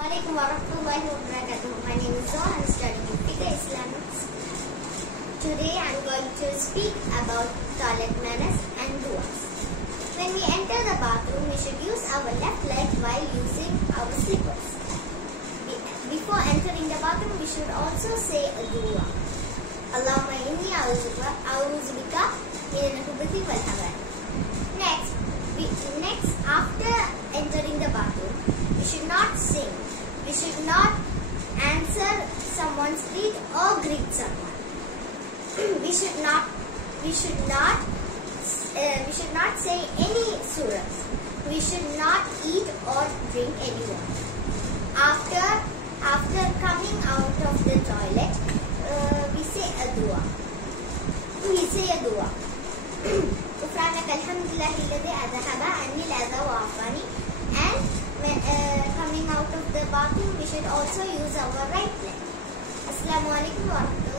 Assalamualaikum warahmatullahi wabarakatuh. My name is Zohan. I'm studying in Fiqh Islamics. Today I'm going to speak about toilet manners and du'as. When we enter the bathroom, we should use our left leg while using our slippers. Before entering the bathroom, we should also say a du'a. Allahumma inni a'udhu bika min al-khubuthi wal khaba'ith. Next, after entering the bathroom, we should not sing. We should not answer someone's greet or greet someone. We should not say any surahs. We should not eat or drink any water. After coming out of the toilet, we say a dua. غفرانك الحمد لله الذي أذهب عني الأذى وعافاني. And when coming out of the bathroom, we should also use our right leg. Assalamualaikum warahmatullahi wabarakatuh.